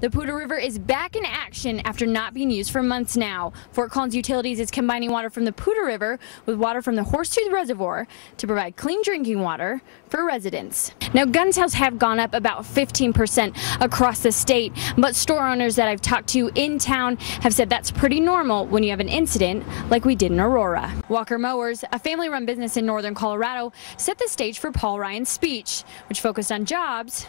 The Poudre River is back in action after not being used for months now. Fort Collins Utilities is combining water from the Poudre River with water from the Horsetooth Reservoir to provide clean drinking water for residents. Now, gun sales have gone up about 15% across the state, but store owners that I've talked to in town have said that's pretty normal when you have an incident like we did in Aurora. Walker Mowers, a family-run business in northern Colorado, set the stage for Paul Ryan's speech, which focused on jobs,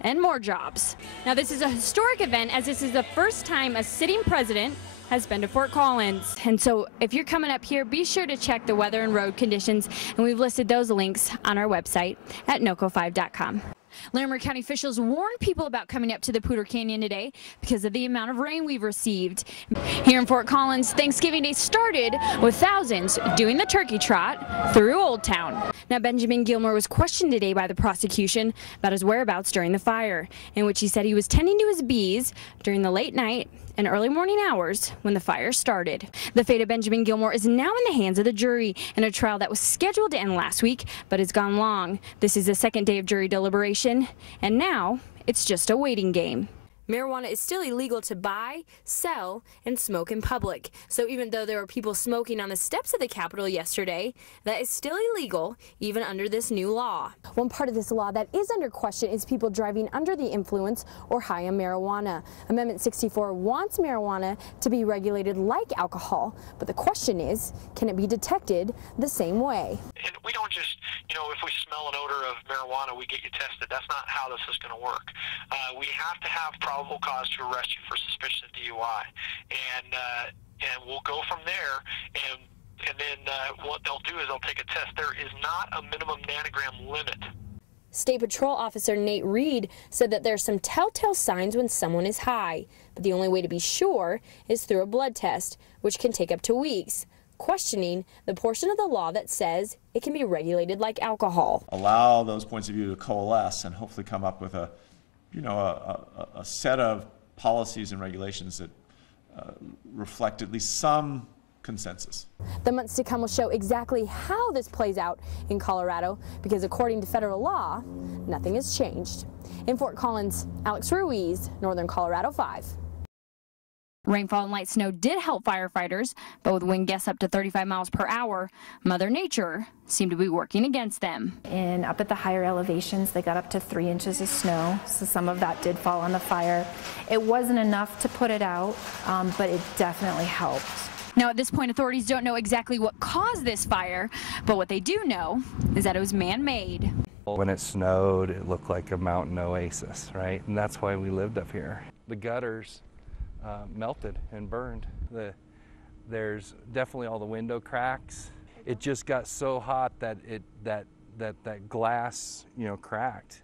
and more jobs. Now, this is a historic event, as this is the first time a sitting president has been to Fort Collins. And so if you're coming up here, be sure to check the weather and road conditions, and we've listed those links on our website at NOCO5.com. Larimer County officials warned people about coming up to the Poudre Canyon today because of the amount of rain we've received. Here in Fort Collins, Thanksgiving Day started with thousands doing the turkey trot through Old Town. Now, Benjamin Gilmore was questioned today by the prosecution about his whereabouts during the fire, in which he said he was tending to his bees during the late night and early morning hours when the fire started. The fate of Benjamin Gilmore is now in the hands of the jury in a trial that was scheduled to end last week but has gone long. This is the second day of jury deliberation, and now it's just a waiting game. Marijuana is still illegal to buy, sell, and smoke in public. So even though there were people smoking on the steps of the Capitol yesterday, that is still illegal even under this new law. One part of this law that is under question is people driving under the influence or high on marijuana. Amendment 64 wants marijuana to be regulated like alcohol, but the question is, can it be detected the same way? And we don't just, if we smell an odor of marijuana, we get you tested. That's not how this is going to work. We have to have probable cause to arrest you for suspicion of DUI, and we'll go from there. And then what they'll do is they'll take a test. There is not a minimum nanogram limit. State Patrol Officer Nate Reed said that there are some telltale signs when someone is high, but the only way to be sure is through a blood test, which can take up to weeks, questioning the portion of the law that says it can be regulated like alcohol. Allow those points of view to coalesce and hopefully come up with a set of policies and regulations that reflect at least some consensus. The months to come will show exactly how this plays out in Colorado, because according to federal law, nothing has changed. In Fort Collins, Alex Ruiz, Northern Colorado 5. Rainfall and light snow did help firefighters, but with wind gusts up to 35 miles per hour, Mother Nature seemed to be working against them. And up at the higher elevations, they got up to 3 inches of snow, so some of that did fall on the fire. It wasn't enough to put it out, but it definitely helped. Now, at this point, authorities don't know exactly what caused this fire, but what they do know is that it was man-made. When it snowed, it looked like a mountain oasis, right? And that's why we lived up here. The gutters melted and burned. There's definitely all the window cracks. It just got so hot that that glass, cracked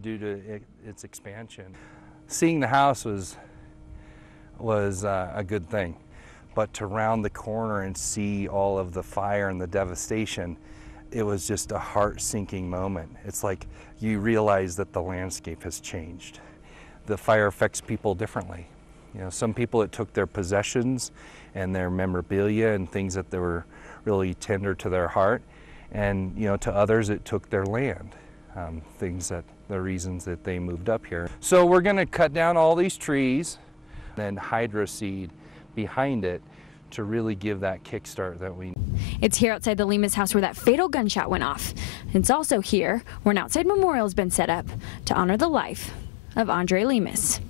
due to its expansion. Seeing the house was a good thing, but to round the corner and see all of the fire and the devastation, it was just a heart-sinking moment. It's like you realize that the landscape has changed. The fire affects people differently. Some people, it took their possessions and their memorabilia and things that they were really tender to their heart, and to others it took their land, the reasons that they moved up here. So we're going to cut down all these trees, then hydro seed behind it to really give that kickstart that we need. It's here outside the Lemus house where that fatal gunshot went off. It's also here where an outside memorial has been set up to honor the life of Andre Lemus.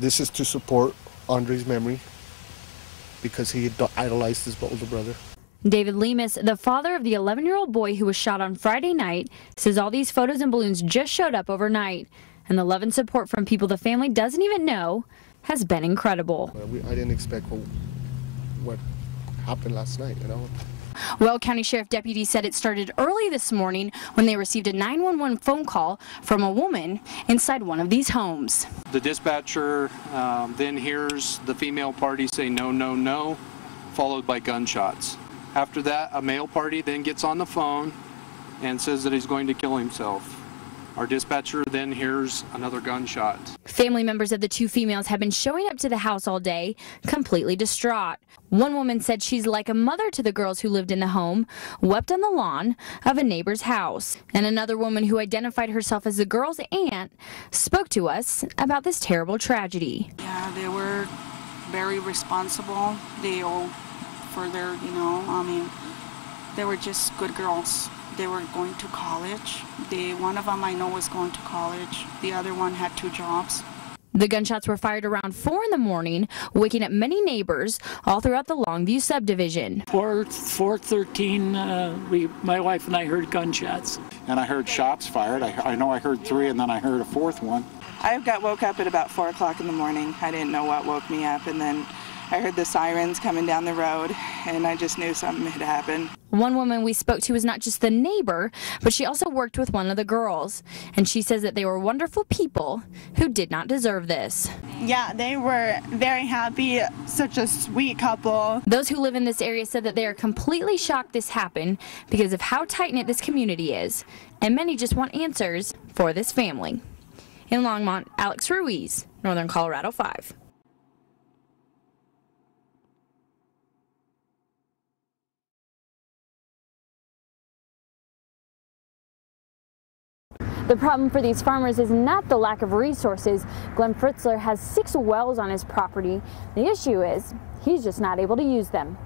This is to support Andre's memory because he idolized his older brother. David Lemus, the father of the 11-year-old boy who was shot on Friday night, says all these photos and balloons just showed up overnight, and the love and support from people the family doesn't even know has been incredible. I didn't expect what happened last night, Weld County Sheriff deputies said it started early this morning when they received a 911 phone call from a woman inside one of these homes. The dispatcher then hears the female party say no, no, no, followed by gunshots. After that, a male party then gets on the phone and says that he's going to kill himself. Our dispatcher then hears another gunshot. Family members of the two females have been showing up to the house all day, completely distraught. One woman said she's like a mother to the girls who lived in the home, wept on the lawn of a neighbor's house. And another woman who identified herself as the girl's aunt spoke to us about this terrible tragedy. Yeah, they were very responsible. They all, for their, they were just good girls. They were going to college. One of them I know was going to college. The other one had 2 jobs. The gunshots were fired around 4 in the morning, waking up many neighbors all throughout the Longview subdivision. 4:13, my wife and I heard gunshots. And I heard shots fired. I know I heard 3, and then I heard a 4th one. I woke up at about 4 o'clock in the morning. I didn't know what woke me up, and then I heard the sirens coming down the road, and I just knew something had happened. One woman we spoke to was not just the neighbor, but she also worked with one of the girls. And she says that they were wonderful people who did not deserve this. Yeah, they were very happy. Such a sweet couple. Those who live in this area said that they are completely shocked this happened because of how tight-knit this community is. And many just want answers for this family. In Longmont, Alex Ruiz, Northern Colorado 5. The problem for these farmers is not the lack of resources. Glenn Fritzler has 6 wells on his property. The issue is he's just not able to use them.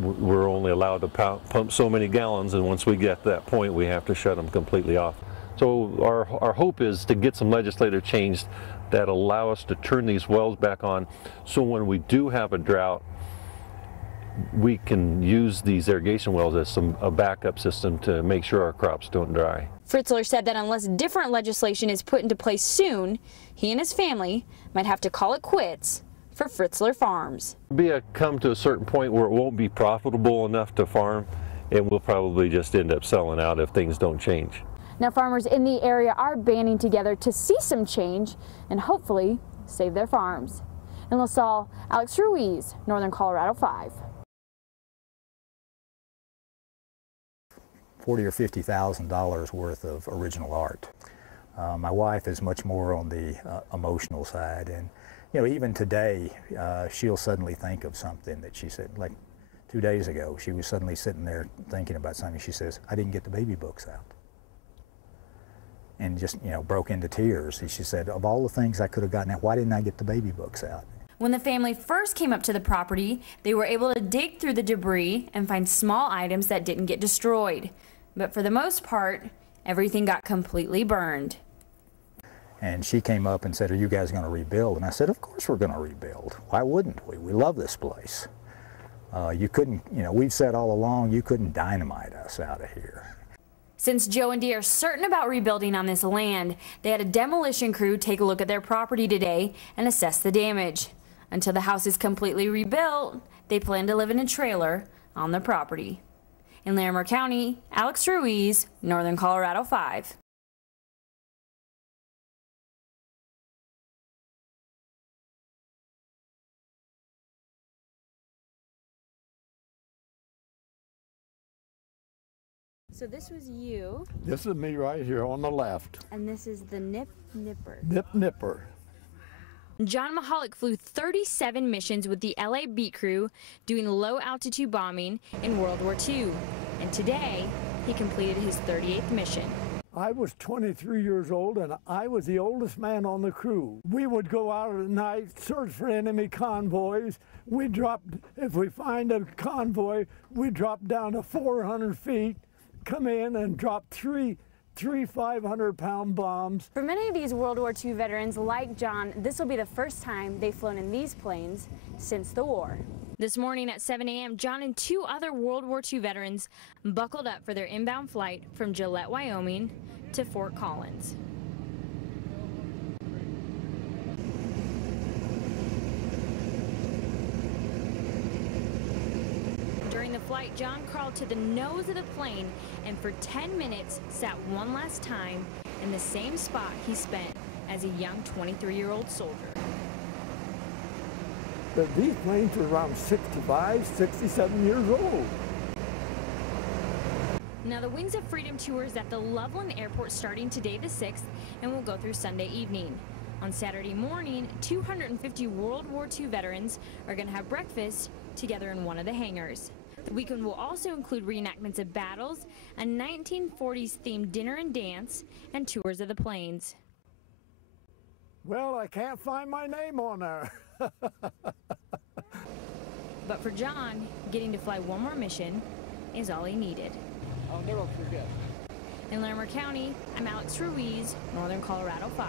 We're only allowed to pump so many gallons, and once we get to that point, we have to shut them completely off. So our hope is to get some legislative change that allow us to turn these wells back on, so when we do have a drought, we can use these irrigation wells as a backup system to make sure our crops don't dry. Fritzler said that unless different legislation is put into place soon, he and his family might have to call it quits for Fritzler Farms. Come to a certain point where it won't be profitable enough to farm, and we'll probably just end up selling out if things don't change. Now farmers in the area are banding together to see some change and hopefully save their farms. In La Salle, Alex Ruiz, Northern Colorado 5. $40,000 or $50,000 worth of original art. My wife is much more on the emotional side, and even today she'll suddenly think of something that she said, like 2 days ago, she was suddenly sitting there thinking about something. She says, I didn't get the baby books out. And just, broke into tears. And she said, of all the things I could have gotten out, why didn't I get the baby books out? When the family first came up to the property, they were able to dig through the debris and find small items that didn't get destroyed. But for the most part, everything got completely burned. And she came up and said, are you guys going to rebuild? And I said, of course we're going to rebuild. Why wouldn't we? We love this place. You couldn't, we've said all along, you couldn't dynamite us out of here. Since Joe and Dee are certain about rebuilding on this land, they had a demolition crew take a look at their property today and assess the damage. Until the house is completely rebuilt, they plan to live in a trailer on the property. In Larimer County, Alex Ruiz, Northern Colorado 5. So this was you. This is me right here on the left. And this is the Nipper. Nipper. John Mahalik flew 37 missions with the LA Beat Crew doing low-altitude bombing in World War II. And today, he completed his 38th mission. I was 23 years old, and I was the oldest man on the crew. We would go out at night, search for enemy convoys. If we find a convoy, we drop down to 400 feet, come in and drop three 500-pound bombs. For many of these World War II veterans like John, this will be the first time they've flown in these planes since the war. This morning at 7 a.m., John and 2 other World War II veterans buckled up for their inbound flight from Gillette, Wyoming to Fort Collins. During the flight, John crawled to the nose of the plane and for 10 minutes sat one last time in the same spot he spent as a young 23-year-old soldier. These planes are around 65, 67 years old. Now, the Wings of Freedom tour is at the Loveland Airport starting today the 6th and will go through Sunday evening. On Saturday morning, 250 World War II veterans are going to have breakfast together in one of the hangars. The weekend will also include reenactments of battles, a 1940s themed dinner and dance, and tours of the planes. Well, I can't find my name on there. But for John, getting to fly one more mission is all he needed. I'll never forget. In Larimer County, I'm Alex Ruiz, Northern Colorado 5.